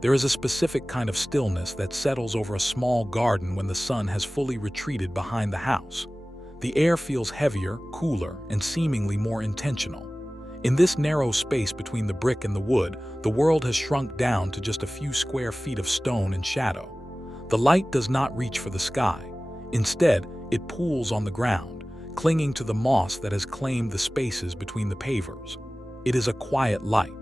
There is a specific kind of stillness that settles over a small garden when the sun has fully retreated behind the house. The air feels heavier, cooler, and seemingly more intentional. In this narrow space between the brick and the wood, the world has shrunk down to just a few square feet of stone and shadow. The light does not reach for the sky. Instead, it pools on the ground, clinging to the moss that has claimed the spaces between the pavers. It is a quiet light.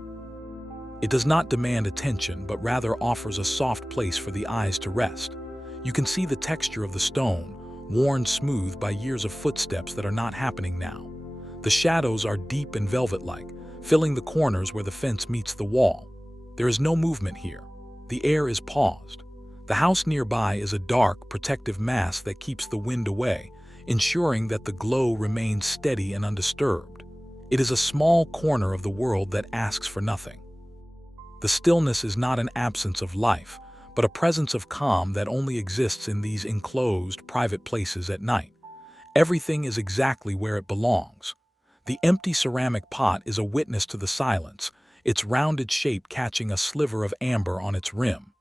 It does not demand attention, but rather offers a soft place for the eyes to rest. You can see the texture of the stone, worn smooth by years of footsteps that are not happening now. The shadows are deep and velvet-like, filling the corners where the fence meets the wall. There is no movement here. The air is paused. The house nearby is a dark, protective mass that keeps the wind away, ensuring that the glow remains steady and undisturbed. It is a small corner of the world that asks for nothing. The stillness is not an absence of life, but a presence of calm that only exists in these enclosed, private places at night. Everything is exactly where it belongs. The empty ceramic pot is a witness to the silence, its rounded shape catching a sliver of amber on its rim.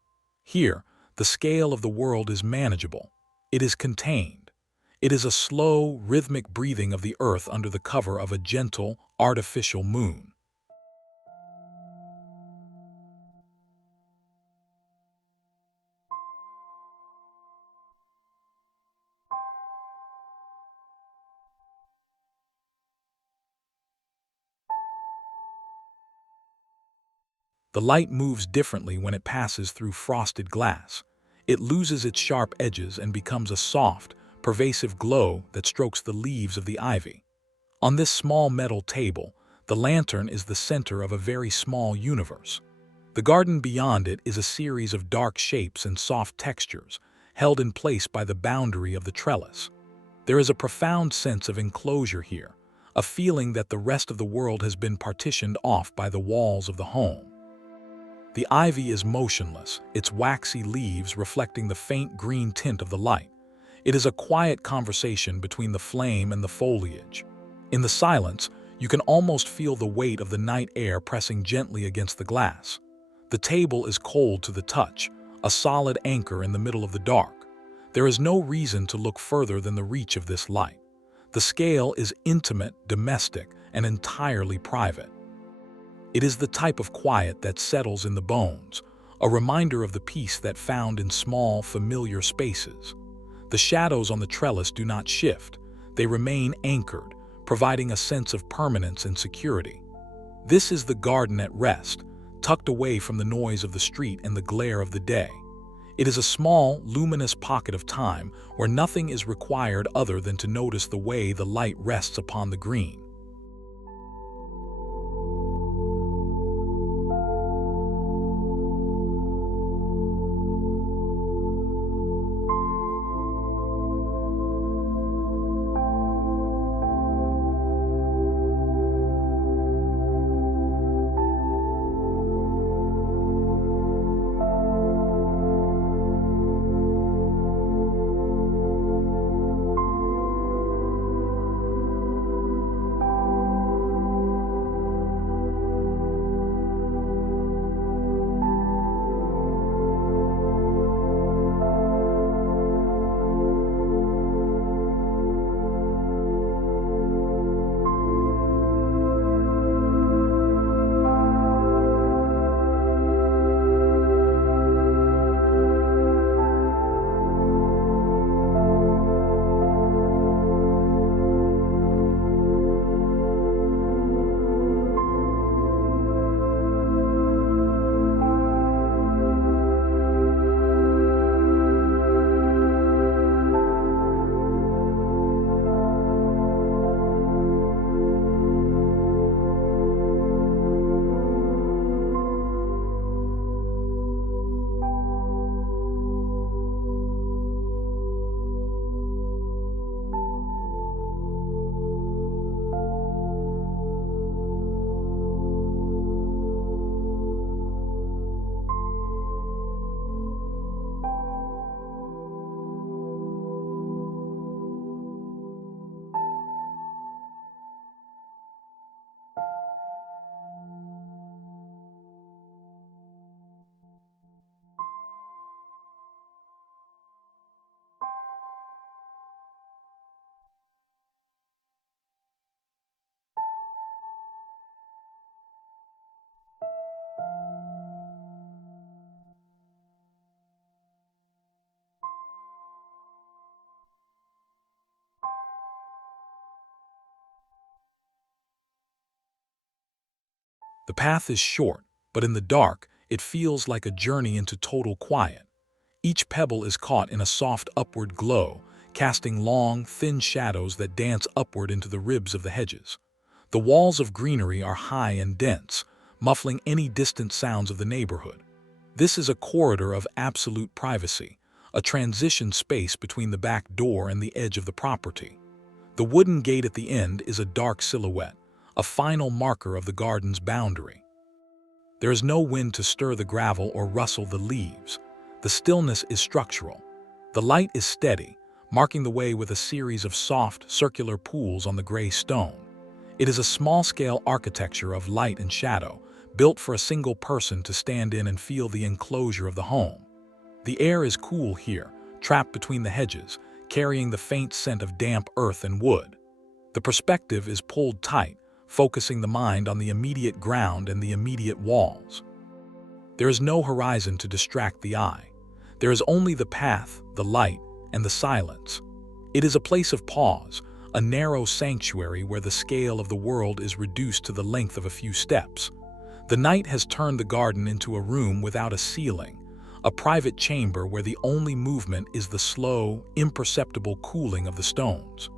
Here, the scale of the world is manageable. It is contained. It is a slow, rhythmic breathing of the earth under the cover of a gentle, artificial moon. The light moves differently when it passes through frosted glass. It loses its sharp edges and becomes a soft, pervasive glow that strokes the leaves of the ivy. On this small metal table, the lantern is the center of a very small universe. The garden beyond it is a series of dark shapes and soft textures, held in place by the boundary of the trellis. There is a profound sense of enclosure here, a feeling that the rest of the world has been partitioned off by the walls of the home. The ivy is motionless, its waxy leaves reflecting the faint green tint of the light. It is a quiet conversation between the flame and the foliage. In the silence, you can almost feel the weight of the night air pressing gently against the glass. The table is cold to the touch, a solid anchor in the middle of the dark. There is no reason to look further than the reach of this light. The scale is intimate, domestic, and entirely private. It is the type of quiet that settles in the bones, a reminder of the peace that found in small, familiar spaces. The shadows on the trellis do not shift. They remain anchored, providing a sense of permanence and security. This is the garden at rest, tucked away from the noise of the street and the glare of the day. It is a small, luminous pocket of time where nothing is required other than to notice the way the light rests upon the green. The path is short, but in the dark, it feels like a journey into total quiet. Each pebble is caught in a soft upward glow, casting long, thin shadows that dance upward into the ribs of the hedges. The walls of greenery are high and dense, muffling any distant sounds of the neighborhood. This is a corridor of absolute privacy, a transition space between the back door and the edge of the property. The wooden gate at the end is a dark silhouette, a final marker of the garden's boundary. There is no wind to stir the gravel or rustle the leaves. The stillness is structural. The light is steady, marking the way with a series of soft, circular pools on the gray stone. It is a small-scale architecture of light and shadow, built for a single person to stand in and feel the enclosure of the home. The air is cool here, trapped between the hedges, carrying the faint scent of damp earth and wood. The perspective is pulled tight, focusing the mind on the immediate ground and the immediate walls. There is no horizon to distract the eye. There is only the path, the light, and the silence. It is a place of pause, a narrow sanctuary where the scale of the world is reduced to the length of a few steps. The night has turned the garden into a room without a ceiling, a private chamber where the only movement is the slow, imperceptible cooling of the stones.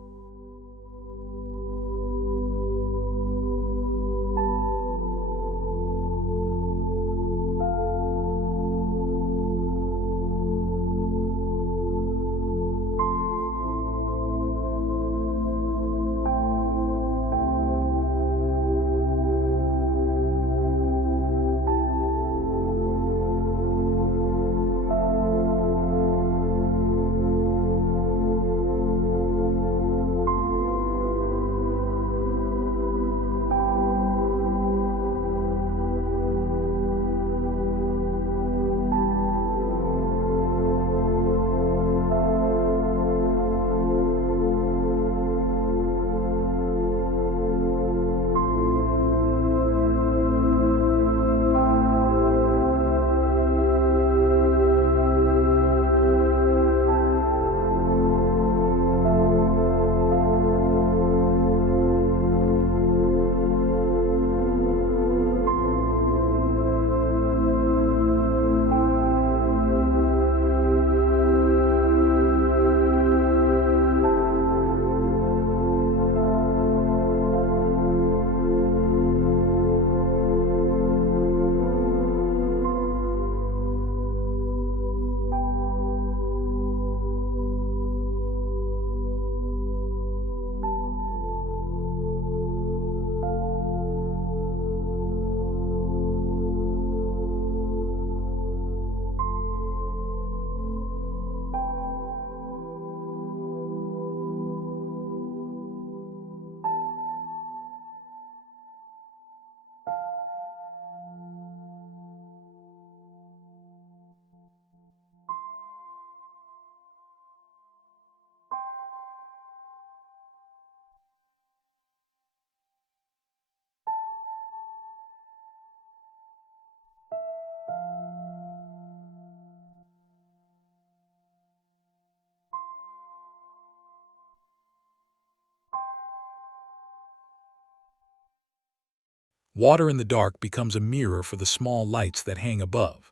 Water in the dark becomes a mirror for the small lights that hang above.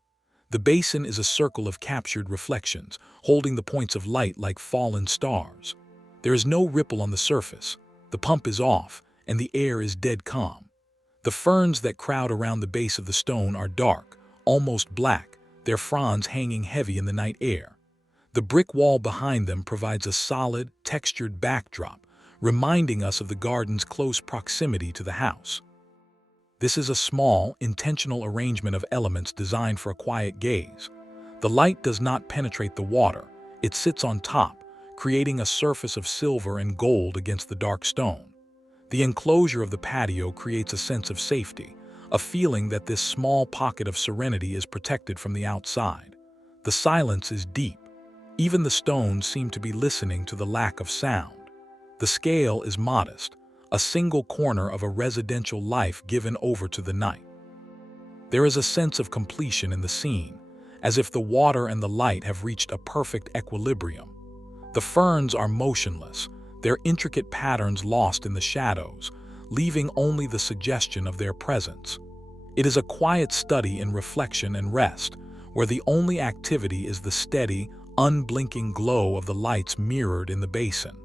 The basin is a circle of captured reflections, holding the points of light like fallen stars. There is no ripple on the surface. The pump is off, and the air is dead calm. The ferns that crowd around the base of the stone are dark, almost black, their fronds hanging heavy in the night air. The brick wall behind them provides a solid, textured backdrop, reminding us of the garden's close proximity to the house. This is a small, intentional arrangement of elements designed for a quiet gaze. The light does not penetrate the water. It sits on top, creating a surface of silver and gold against the dark stone. The enclosure of the patio creates a sense of safety, a feeling that this small pocket of serenity is protected from the outside. The silence is deep. Even the stones seem to be listening to the lack of sound. The scale is modest, a single corner of a residential life given over to the night. There is a sense of completion in the scene, as if the water and the light have reached a perfect equilibrium. The ferns are motionless, their intricate patterns lost in the shadows, leaving only the suggestion of their presence. It is a quiet study in reflection and rest, where the only activity is the steady, unblinking glow of the lights mirrored in the basin.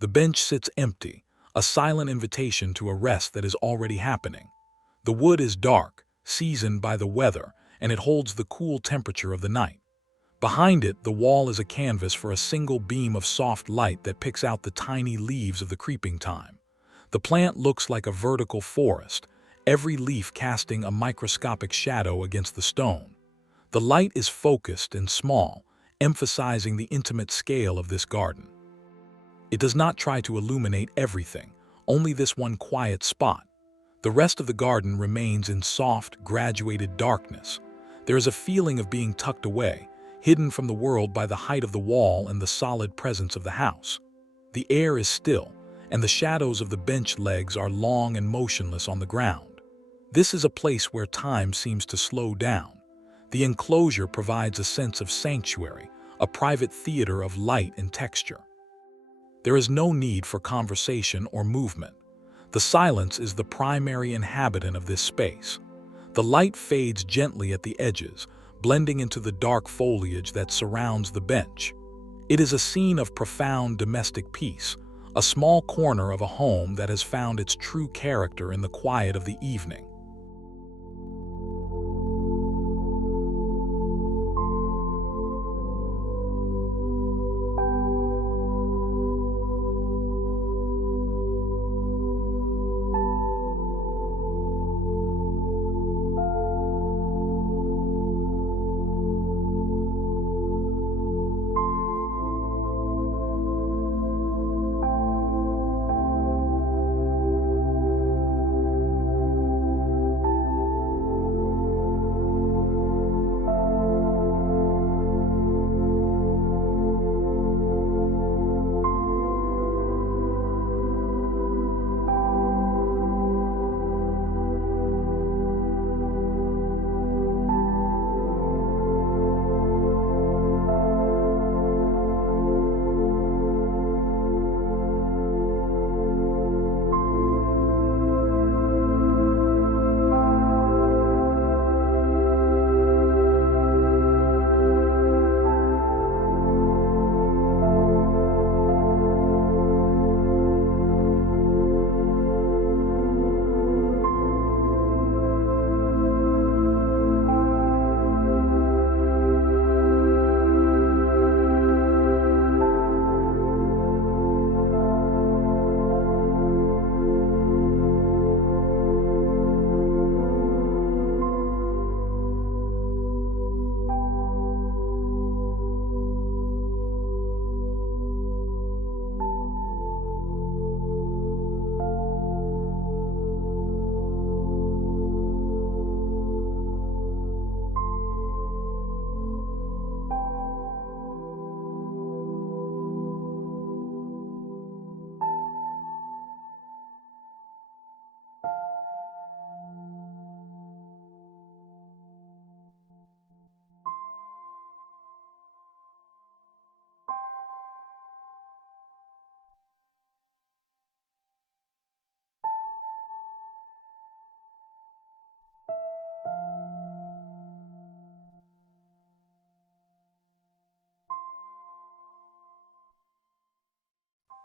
The bench sits empty, a silent invitation to a rest that is already happening. The wood is dark, seasoned by the weather, and it holds the cool temperature of the night. Behind it, the wall is a canvas for a single beam of soft light that picks out the tiny leaves of the creeping thyme. The plant looks like a vertical forest, every leaf casting a microscopic shadow against the stone. The light is focused and small, emphasizing the intimate scale of this garden. It does not try to illuminate everything, only this one quiet spot. The rest of the garden remains in soft, graduated darkness. There is a feeling of being tucked away, hidden from the world by the height of the wall and the solid presence of the house. The air is still, and the shadows of the bench legs are long and motionless on the ground. This is a place where time seems to slow down. The enclosure provides a sense of sanctuary, a private theater of light and texture. There is no need for conversation or movement. The silence is the primary inhabitant of this space. The light fades gently at the edges, blending into the dark foliage that surrounds the bench. It is a scene of profound domestic peace, a small corner of a home that has found its true character in the quiet of the evening.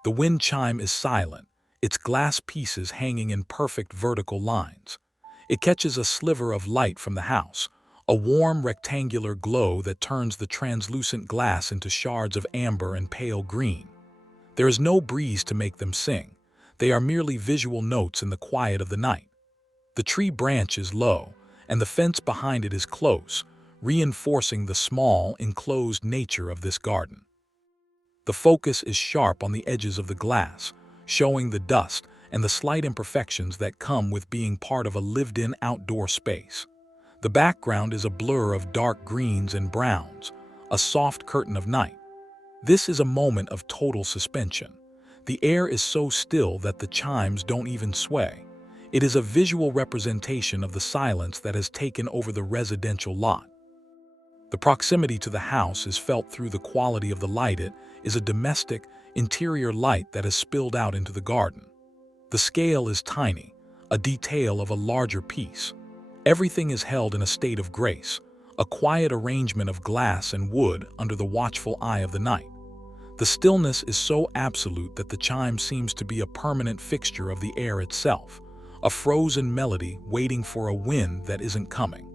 The wind chime is silent, its glass pieces hanging in perfect vertical lines. It catches a sliver of light from the house, a warm rectangular glow that turns the translucent glass into shards of amber and pale green. There is no breeze to make them sing. They are merely visual notes in the quiet of the night. The tree branch is low, and the fence behind it is close, reinforcing the small, enclosed nature of this garden. The focus is sharp on the edges of the glass, showing the dust and the slight imperfections that come with being part of a lived-in outdoor space. The background is a blur of dark greens and browns, a soft curtain of night. This is a moment of total suspension. The air is so still that the chimes don't even sway. It is a visual representation of the silence that has taken over the residential lot. The proximity to the house is felt through the quality of the light. It is a domestic, interior light that has spilled out into the garden. The scale is tiny, a detail of a larger piece. Everything is held in a state of grace, a quiet arrangement of glass and wood under the watchful eye of the night. The stillness is so absolute that the chime seems to be a permanent fixture of the air itself, a frozen melody waiting for a wind that isn't coming.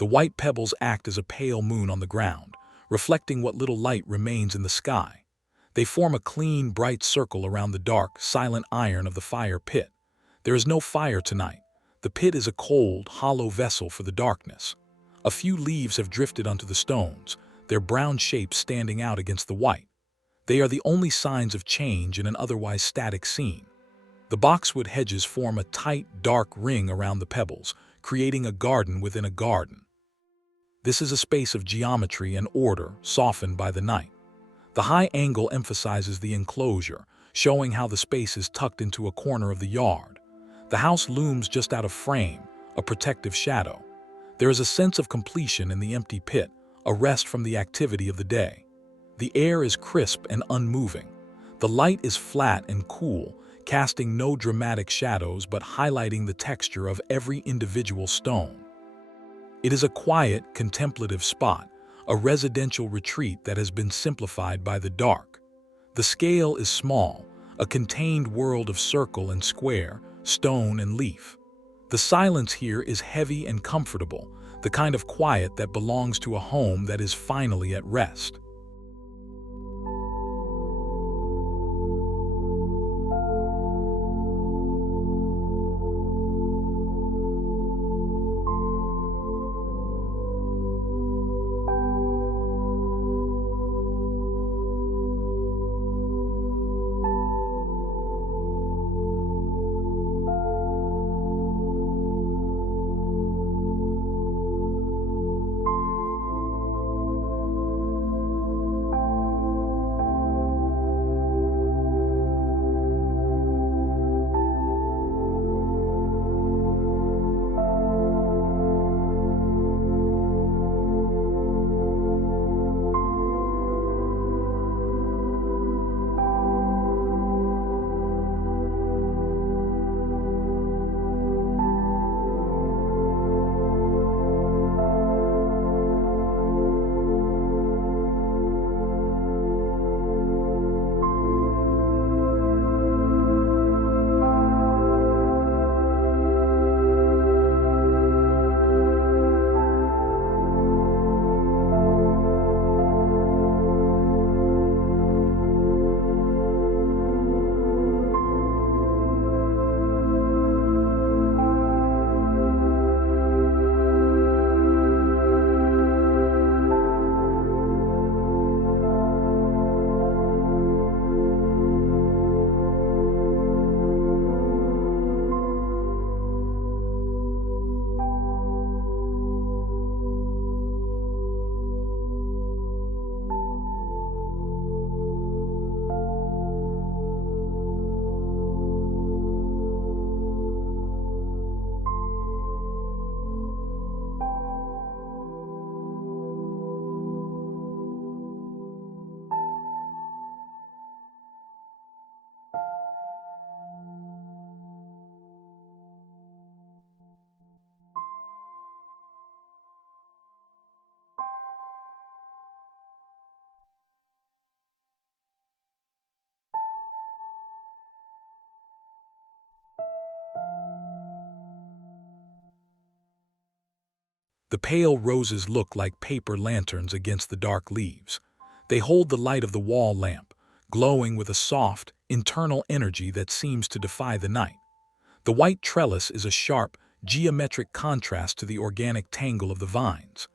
The white pebbles act as a pale moon on the ground, reflecting what little light remains in the sky. They form a clean, bright circle around the dark, silent iron of the fire pit. There is no fire tonight. The pit is a cold, hollow vessel for the darkness. A few leaves have drifted onto the stones, their brown shapes standing out against the white. They are the only signs of change in an otherwise static scene. The boxwood hedges form a tight, dark ring around the pebbles, creating a garden within a garden. This is a space of geometry and order, softened by the night. The high angle emphasizes the enclosure, showing how the space is tucked into a corner of the yard. The house looms just out of frame, a protective shadow. There is a sense of completion in the empty pit, a rest from the activity of the day. The air is crisp and unmoving. The light is flat and cool, casting no dramatic shadows but highlighting the texture of every individual stone. It is a quiet, contemplative spot, a residential retreat that has been simplified by the dark. The scale is small, a contained world of circle and square, stone and leaf. The silence here is heavy and comfortable, the kind of quiet that belongs to a home that is finally at rest. The pale roses look like paper lanterns against the dark leaves. They hold the light of the wall lamp, glowing with a soft, internal energy that seems to defy the night. The white trellis is a sharp, geometric contrast to the organic tangle of the vines.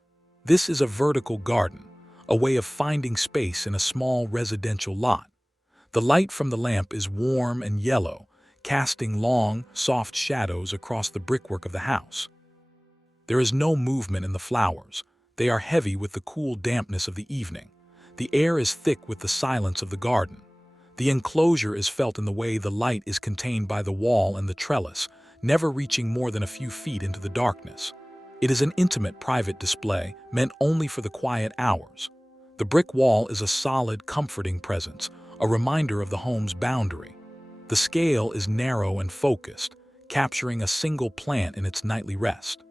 This is a vertical garden, a way of finding space in a small residential lot. The light from the lamp is warm and yellow, casting long, soft shadows across the brickwork of the house. There is no movement in the flowers. They are heavy with the cool dampness of the evening. The air is thick with the silence of the garden. The enclosure is felt in the way the light is contained by the wall and the trellis, never reaching more than a few feet into the darkness. It is an intimate, private display meant only for the quiet hours. The brick wall is a solid, comforting presence, a reminder of the home's boundary. The scale is narrow and focused, capturing a single plant in its nightly rest.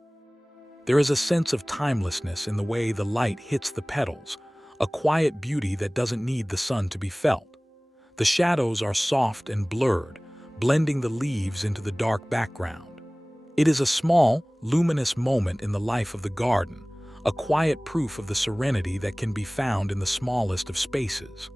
There is a sense of timelessness in the way the light hits the petals, a quiet beauty that doesn't need the sun to be felt. The shadows are soft and blurred, blending the leaves into the dark background. It is a small, luminous moment in the life of the garden, a quiet proof of the serenity that can be found in the smallest of spaces.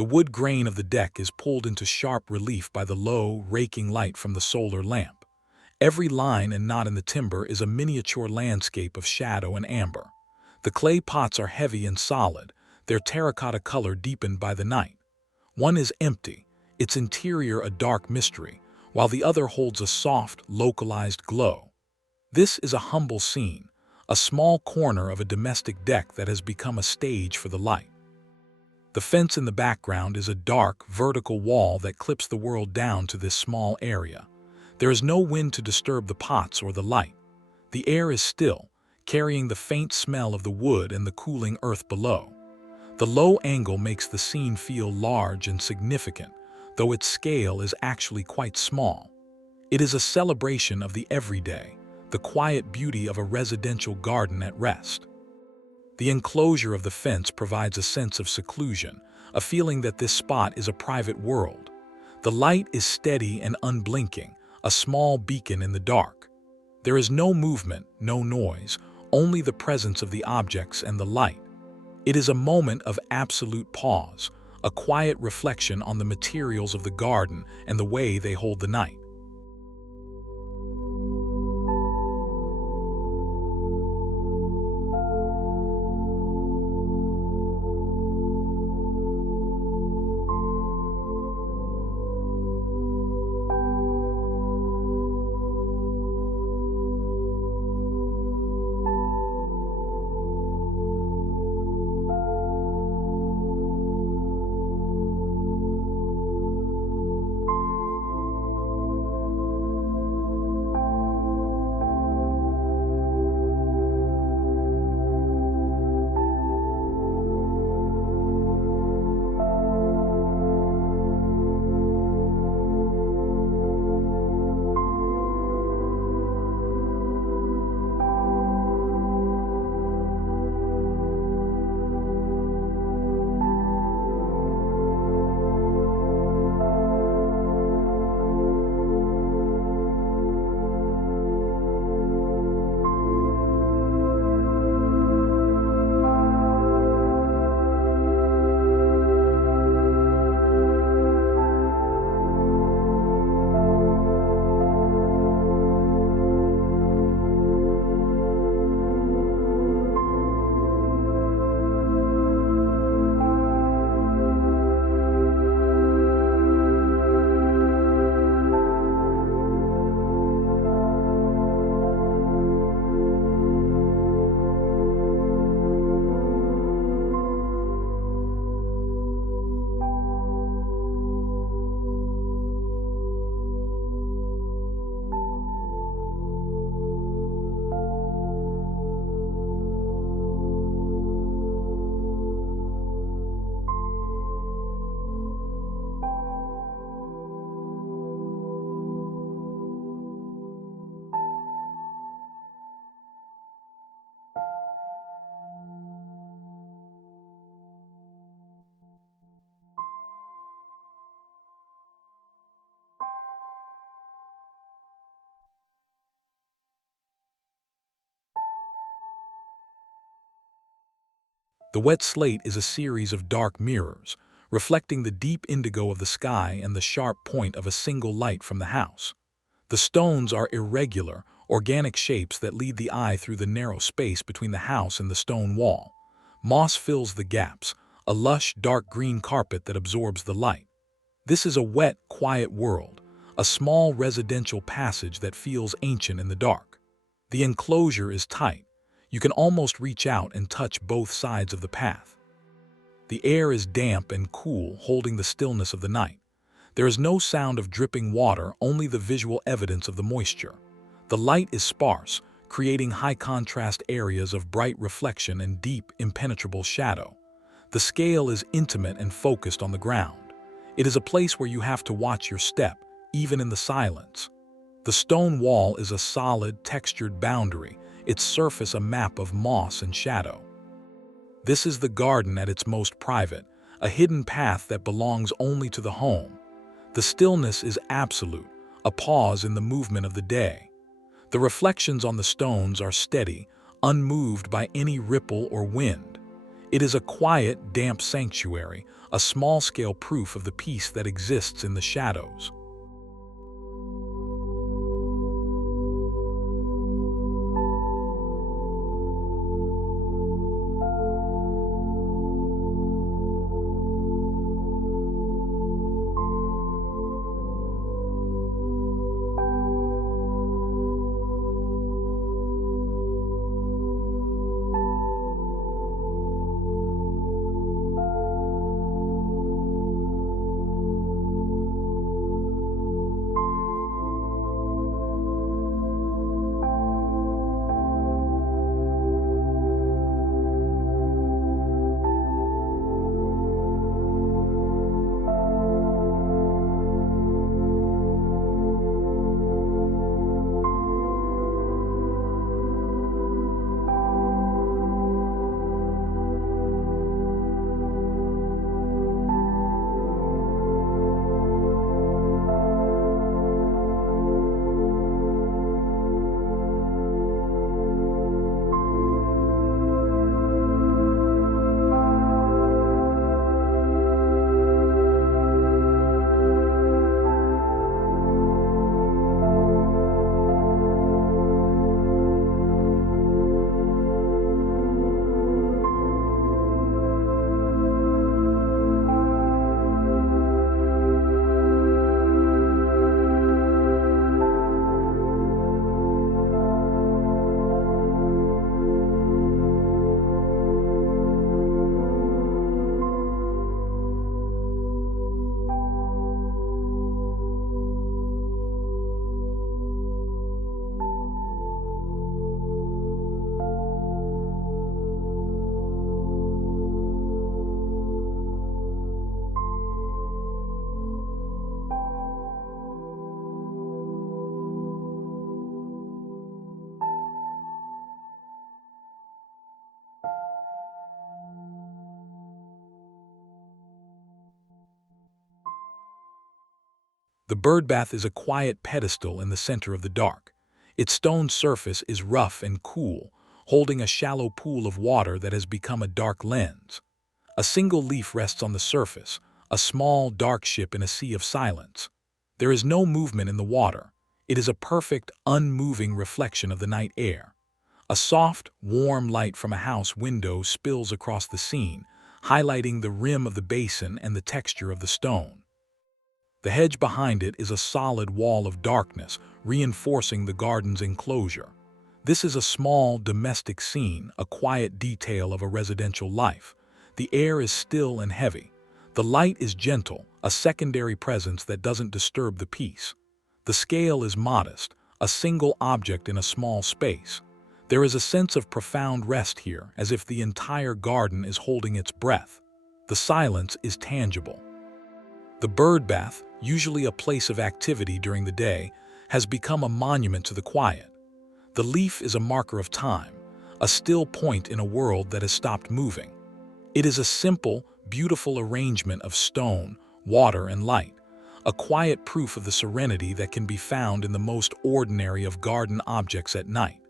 The wood grain of the deck is pulled into sharp relief by the low, raking light from the solar lamp. Every line and knot in the timber is a miniature landscape of shadow and amber. The clay pots are heavy and solid, their terracotta color deepened by the night. One is empty, its interior a dark mystery, while the other holds a soft, localized glow. This is a humble scene, a small corner of a domestic deck that has become a stage for the light. The fence in the background is a dark, vertical wall that clips the world down to this small area. There is no wind to disturb the pots or the light. The air is still, carrying the faint smell of the wood and the cooling earth below. The low angle makes the scene feel large and significant, though its scale is actually quite small. It is a celebration of the everyday, the quiet beauty of a residential garden at rest. The enclosure of the fence provides a sense of seclusion, a feeling that this spot is a private world. The light is steady and unblinking, a small beacon in the dark. There is no movement, no noise, only the presence of the objects and the light. It is a moment of absolute pause, a quiet reflection on the materials of the garden and the way they hold the night. The wet slate is a series of dark mirrors, reflecting the deep indigo of the sky and the sharp point of a single light from the house. The stones are irregular, organic shapes that lead the eye through the narrow space between the house and the stone wall. Moss fills the gaps, a lush, dark green carpet that absorbs the light. This is a wet, quiet world, a small residential passage that feels ancient in the dark. The enclosure is tight. You can almost reach out and touch both sides of the path. The air is damp and cool, holding the stillness of the night. There is no sound of dripping water, only the visual evidence of the moisture. The light is sparse, creating high-contrast areas of bright reflection and deep, impenetrable shadow. The scale is intimate and focused on the ground. It is a place where you have to watch your step, even in the silence. The stone wall is a solid, textured boundary, its surface a map of moss and shadow. This is the garden at its most private, a hidden path that belongs only to the home. The stillness is absolute, a pause in the movement of the day. The reflections on the stones are steady, unmoved by any ripple or wind. It is a quiet, damp sanctuary, a small-scale proof of the peace that exists in the shadows. The birdbath is a quiet pedestal in the center of the dark. Its stone surface is rough and cool, holding a shallow pool of water that has become a dark lens. A single leaf rests on the surface, a small, dark ship in a sea of silence. There is no movement in the water. It is a perfect, unmoving reflection of the night air. A soft, warm light from a house window spills across the scene, highlighting the rim of the basin and the texture of the stone. The hedge behind it is a solid wall of darkness, reinforcing the garden's enclosure. This is a small, domestic scene, a quiet detail of a residential life. The air is still and heavy. The light is gentle, a secondary presence that doesn't disturb the peace. The scale is modest, a single object in a small space. There is a sense of profound rest here, as if the entire garden is holding its breath. The silence is tangible. The birdbath, usually a place of activity during the day, has become a monument to the quiet. The leaf is a marker of time, a still point in a world that has stopped moving. It is a simple, beautiful arrangement of stone, water, and light, a quiet proof of the serenity that can be found in the most ordinary of garden objects at night.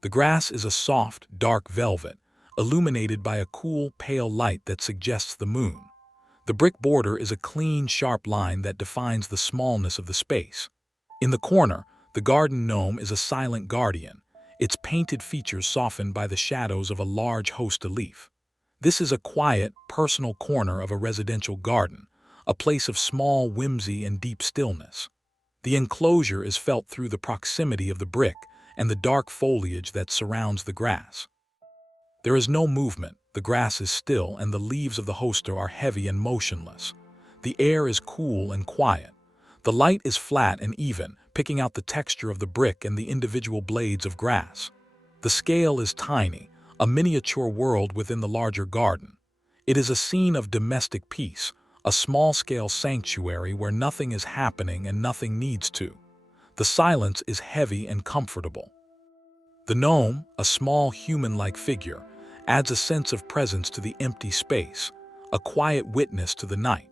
The grass is a soft, dark velvet, illuminated by a cool, pale light that suggests the moon. The brick border is a clean, sharp line that defines the smallness of the space. In the corner, the garden gnome is a silent guardian, its painted features softened by the shadows of a large hosta leaf. This is a quiet, personal corner of a residential garden, a place of small whimsy and deep stillness. The enclosure is felt through the proximity of the brick and the dark foliage that surrounds the grass. There is no movement, the grass is still, and the leaves of the hosta are heavy and motionless. The air is cool and quiet. The light is flat and even, picking out the texture of the brick and the individual blades of grass. The scale is tiny, a miniature world within the larger garden. It is a scene of domestic peace, a small-scale sanctuary where nothing is happening and nothing needs to. The silence is heavy and comfortable. The gnome, a small human-like figure, adds a sense of presence to the empty space, a quiet witness to the night.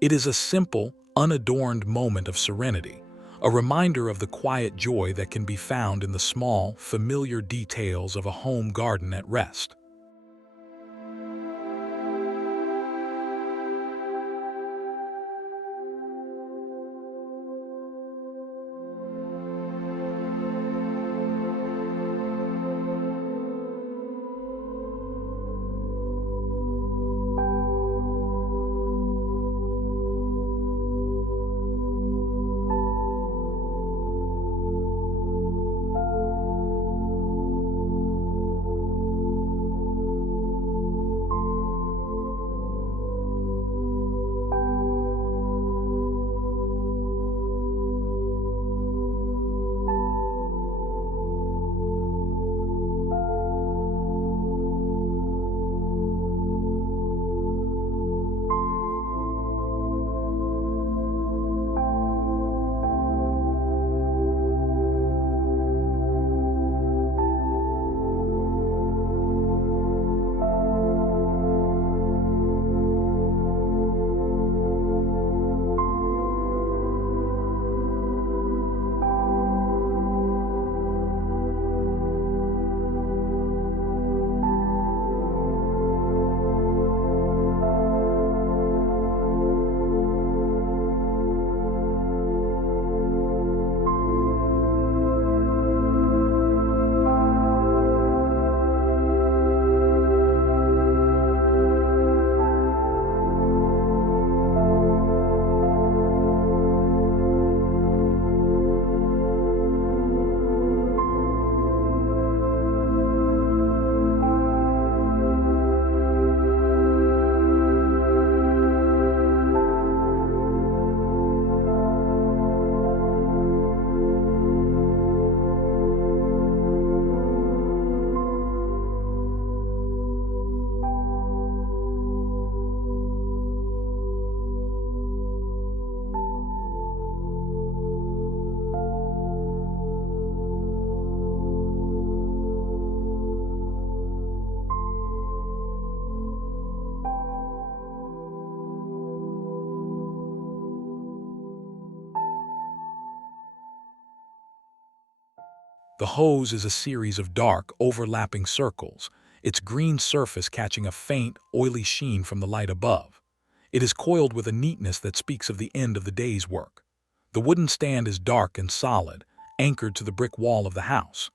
It is a simple, unadorned moment of serenity, a reminder of the quiet joy that can be found in the small, familiar details of a home garden at rest. The hose is a series of dark, overlapping circles, its green surface catching a faint, oily sheen from the light above. It is coiled with a neatness that speaks of the end of the day's work. The wooden stand is dark and solid, anchored to the brick wall of the house.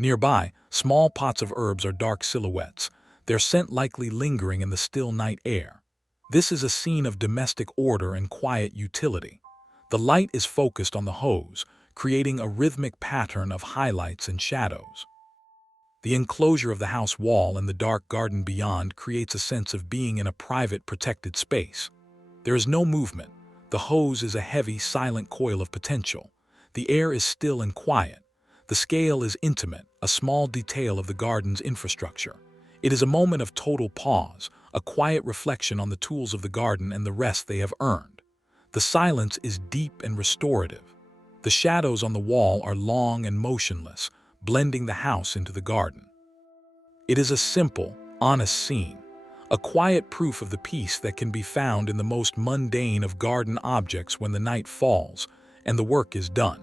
Nearby, small pots of herbs are dark silhouettes, their scent likely lingering in the still night air. This is a scene of domestic order and quiet utility. The light is focused on the hose, creating a rhythmic pattern of highlights and shadows. The enclosure of the house wall and the dark garden beyond creates a sense of being in a private, protected space. There is no movement. The hose is a heavy, silent coil of potential. The air is still and quiet. The scale is intimate, a small detail of the garden's infrastructure. It is a moment of total pause, a quiet reflection on the tools of the garden and the rest they have earned. The silence is deep and restorative. The shadows on the wall are long and motionless, blending the house into the garden. It is a simple, honest scene, a quiet proof of the peace that can be found in the most mundane of garden objects when the night falls and the work is done.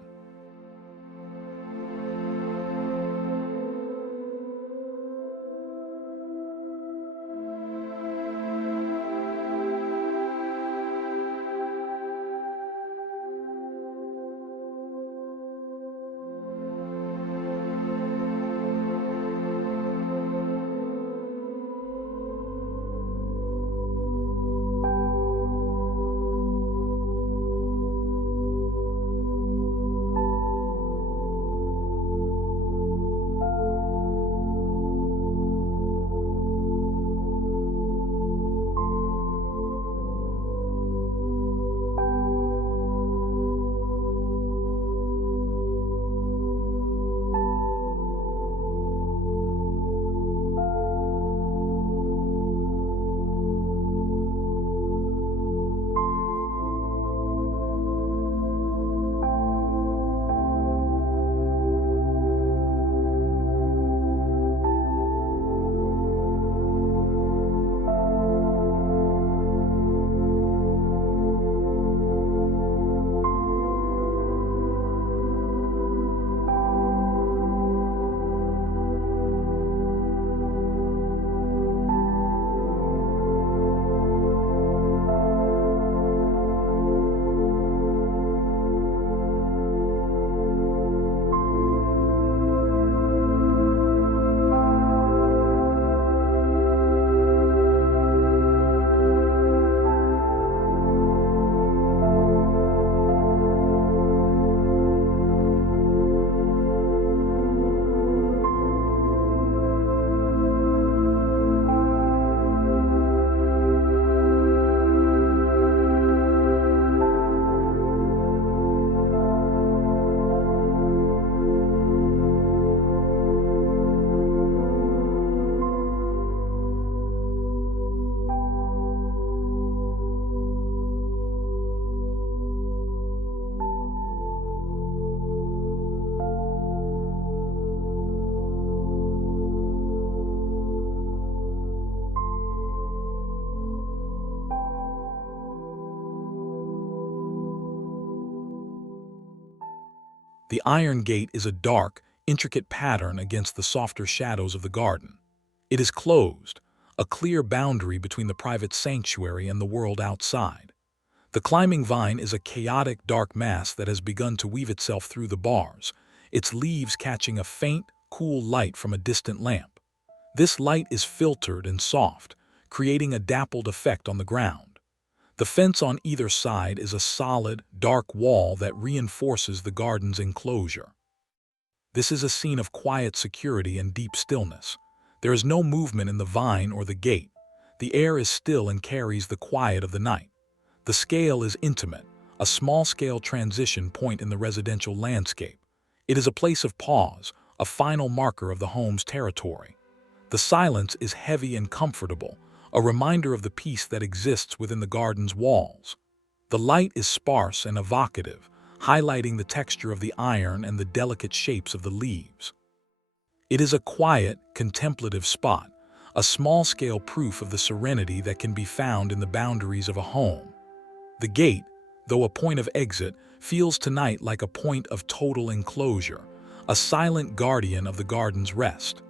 The iron gate is a dark, intricate pattern against the softer shadows of the garden. It is closed, a clear boundary between the private sanctuary and the world outside. The climbing vine is a chaotic dark mass that has begun to weave itself through the bars, its leaves catching a faint, cool light from a distant lamp. This light is filtered and soft, creating a dappled effect on the ground. The fence on either side is a solid, dark wall that reinforces the garden's enclosure. This is a scene of quiet security and deep stillness. There is no movement in the vine or the gate. The air is still and carries the quiet of the night. The scale is intimate, a small-scale transition point in the residential landscape. It is a place of pause, a final marker of the home's territory. The silence is heavy and comfortable, a reminder of the peace that exists within the garden's walls. The light is sparse and evocative, highlighting the texture of the iron and the delicate shapes of the leaves. It is a quiet, contemplative spot, a small-scale proof of the serenity that can be found in the boundaries of a home. The gate, though a point of exit, feels tonight like a point of total enclosure, a silent guardian of the garden's rest.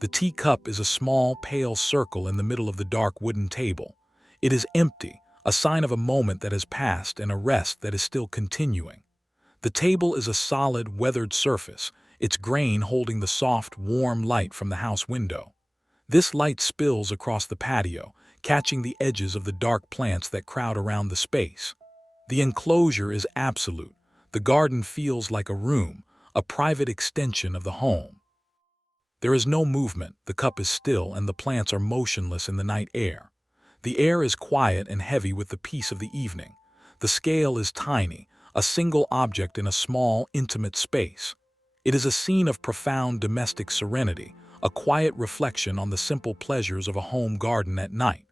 The teacup is a small, pale circle in the middle of the dark wooden table. It is empty, a sign of a moment that has passed and a rest that is still continuing. The table is a solid, weathered surface, its grain holding the soft, warm light from the house window. This light spills across the patio, catching the edges of the dark plants that crowd around the space. The enclosure is absolute. The garden feels like a room, a private extension of the home. There is no movement, the cup is still, and the plants are motionless in the night air. The air is quiet and heavy with the peace of the evening. The scale is tiny, a single object in a small, intimate space. It is a scene of profound domestic serenity, a quiet reflection on the simple pleasures of a home garden at night.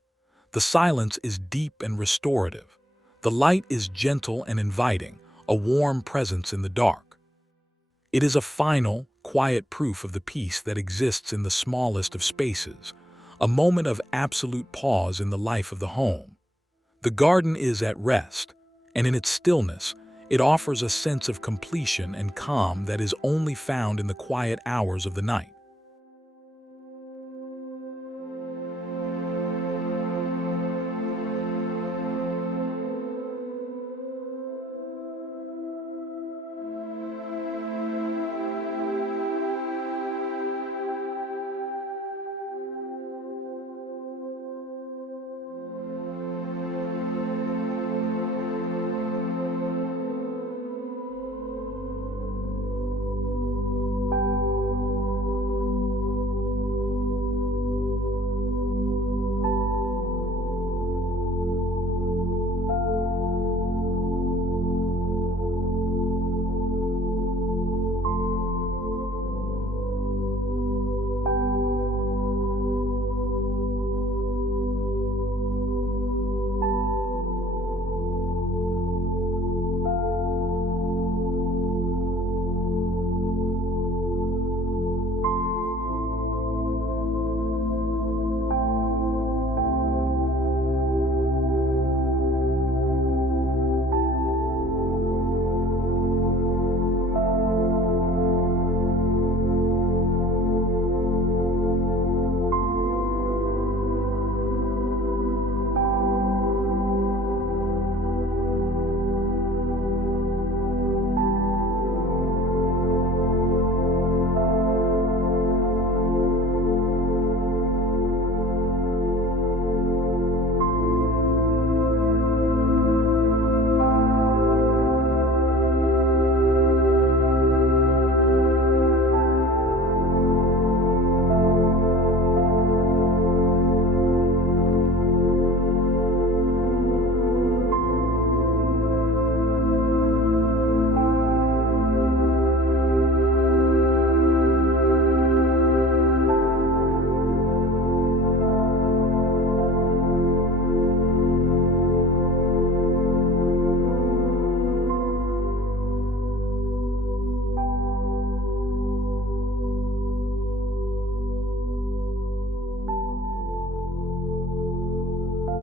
The silence is deep and restorative. The light is gentle and inviting, a warm presence in the dark. It is a final, quiet proof of the peace that exists in the smallest of spaces, a moment of absolute pause in the life of the home. The garden is at rest, and in its stillness, it offers a sense of completion and calm that is only found in the quiet hours of the night.